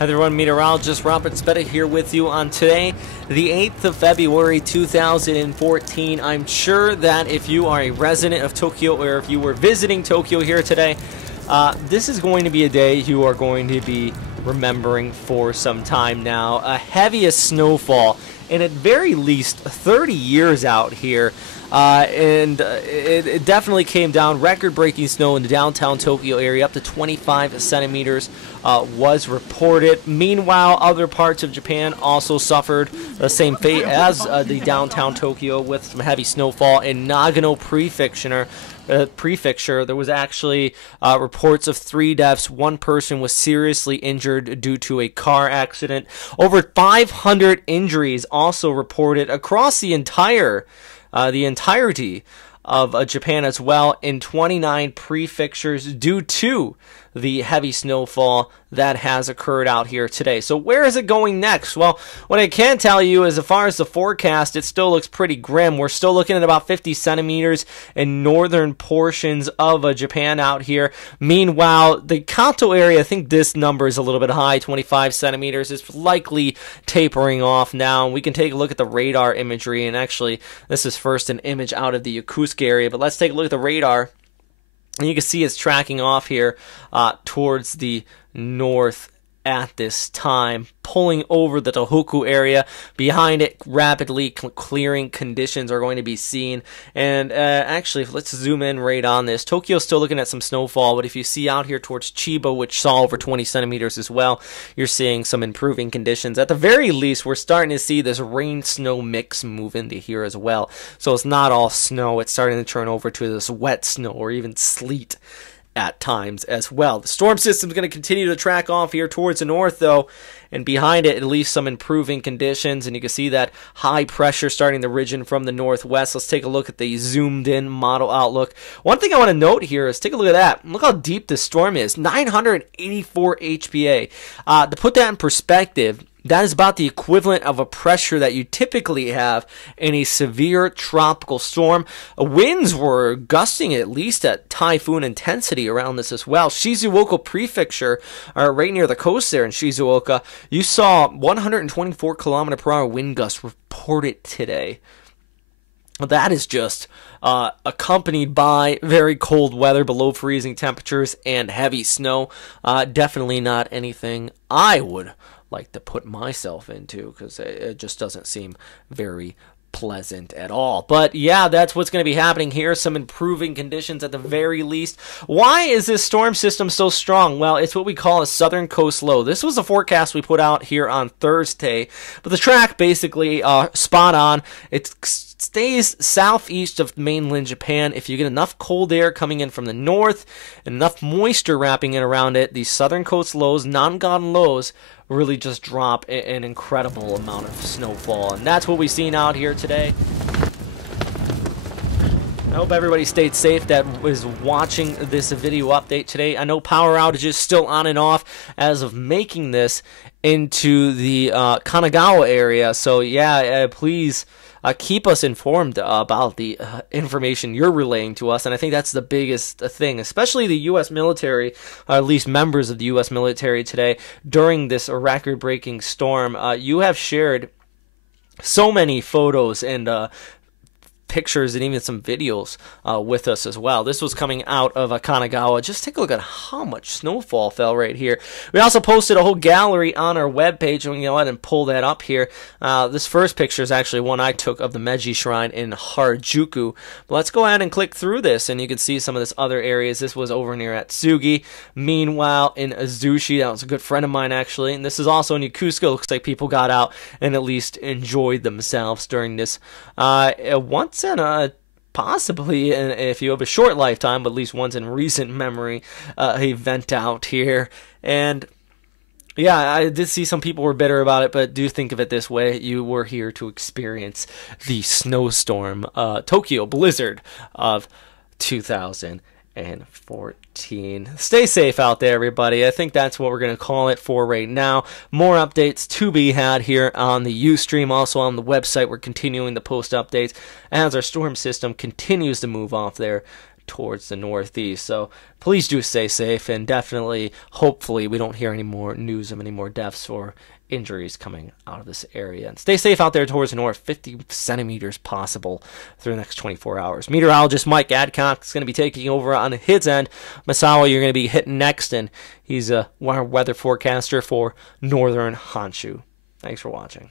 Hi everyone, meteorologist Robert Spetta here with you on today, the 8th of February 2014. I'm sure that if you are a resident of Tokyo or if you were visiting Tokyo here today, this is going to be a day you are going to be remembering for some time now. Heaviest snowfall in at very least 30 years out here. It definitely came down. Record-breaking snow in the downtown Tokyo area, up to 25 centimeters was reported. Meanwhile, other parts of Japan also suffered the same fate as the downtown Tokyo with some heavy snowfall. In Nagano Prefecture, there was actually reports of 3 deaths. 1 person was seriously injured due to a car accident. Over 500 injuries also reported across the entirety of Japan as well, in 29 prefectures due to the heavy snowfall that has occurred out here today. So where is it going next? Well, what I can tell you is, as far as the forecast, it still looks pretty grim. We're still looking at about 50 centimeters in northern portions of Japan out here. Meanwhile, the Kanto area, I think this number is a little bit high, 25 centimeters. It's likely tapering off now. We can take a look at the radar imagery, and actually, this is first an image out of the Yokosuka area, but let's take a look at the radar. And you can see it's tracking off here towards the north at this time, pulling over the Tohoku area. Behind it, rapidly clearing conditions are going to be seen. And actually, let's zoom in right on this. Tokyo's still looking at some snowfall, but if you see out here towards Chiba, which saw over 20 centimeters as well, you're seeing some improving conditions. At the very least, we're starting to see this rain-snow mix move into here as well. So it's not all snow. It's starting to turn over to this wet snow or even sleet at times as well. The storm system is going to continue to track off here towards the north, though, and behind it, at least some improving conditions, and you can see that high pressure starting to ridge from the northwest. Let's take a look at the zoomed-in model outlook. One thing I want to note here is, take a look at that. Look how deep this storm is, 984 HPA. To put that in perspective, that is about the equivalent of a pressure that you typically have in a severe tropical storm. Winds were gusting at least at typhoon intensity around this as well. Shizuoka Prefecture, right near the coast there in Shizuoka, you saw 124 km/h wind gusts reported today. That is just accompanied by very cold weather, below freezing temperatures, and heavy snow. Definitely not anything I would like to put myself into, because it just doesn't seem very pleasant at all. But yeah, that's what's going to be happening here. Some improving conditions at the very least. Why is this storm system so strong? Well, it's what we call a southern coast low. This was the forecast we put out here on Thursday, but the track basically spot on. It stays southeast of mainland Japan. If you get enough cold air coming in from the north and enough moisture wrapping it around it, these southern coast lows, non-Godden lows, really just drop an incredible amount of snowfall. And that's what we've seen out here today. I hope everybody stayed safe that was watching this video update today. I know power outages still on and off as of making this into the Kanagawa area. So yeah, please keep us informed about the information you're relaying to us, and I think that's the biggest thing, especially the U.S. military, or at least members of the U.S. military today, during this record-breaking storm. You have shared so many photos and pictures and even some videos with us as well. This was coming out of Kanagawa. Just take a look at how much snowfall fell right here. We also posted a whole gallery on our webpage, and we can go ahead and pull that up here. This first picture is actually one I took of the Meiji Shrine in Harajuku. But let's go ahead and click through this, and you can see some of this other areas. This was over near Atsugi. Meanwhile, in Azushi, that was a good friend of mine actually, and this is also in Yokosuka. Looks like people got out and at least enjoyed themselves during this once in possibly, if you have a short lifetime, but at least once in recent memory, event out here. And yeah, I did see some people were bitter about it, but do think of it this way: you were here to experience the snowstorm, Tokyo blizzard of 2014. Stay safe out there, everybody. I think that's what we're going to call it for right now. More updates to be had here on the Ustream. Also on the website, we're continuing to post updates as our storm system continues to move off there towards the northeast. So please do stay safe, and definitely, hopefully, we don't hear any more news of any more deaths or injuries coming out of this area. And stay safe out there towards the north. 50 centimeters possible through the next 24 hours. Meteorologist Mike Adcock is going to be taking over on his end. Masawa, you're going to be hitting next, and he's a weather forecaster for northern Honshu. Thanks for watching.